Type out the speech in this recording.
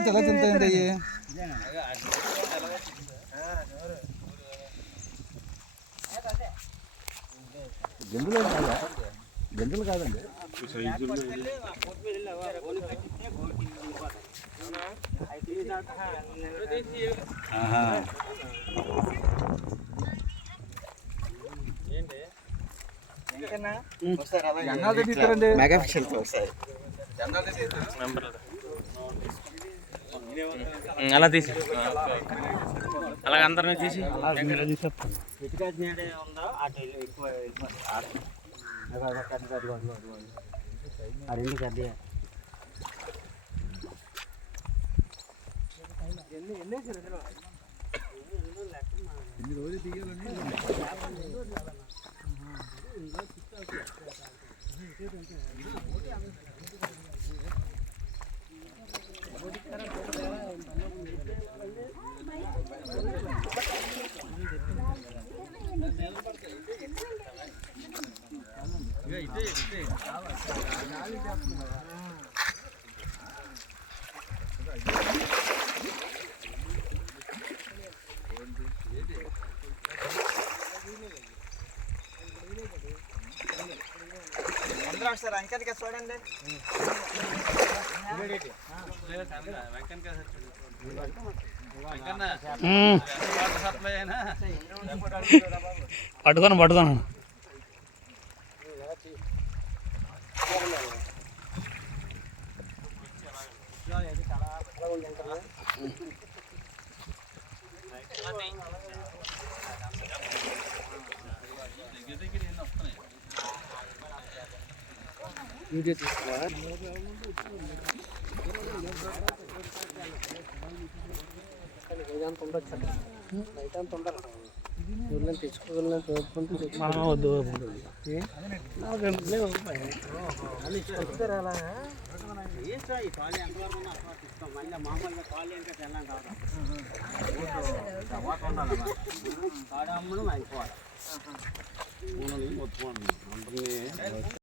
ఎలా తింటాయండి అయ్యి? గింజలు కాదండి. అలా తీసి అలాగ అందరినీ తీసి రెండు పెద్ద ఇన్ని రోజులు తీయాలని ఒకసారి వెంకటకి చూడండి. పట్టుకోను వీడియో తీసుకురా. తెచ్చుకోగలను వద్దు మామూలుగా కాళ్ళు ఇంకా తెల్లని కాడ అమ్మడం అయిపోవాలి.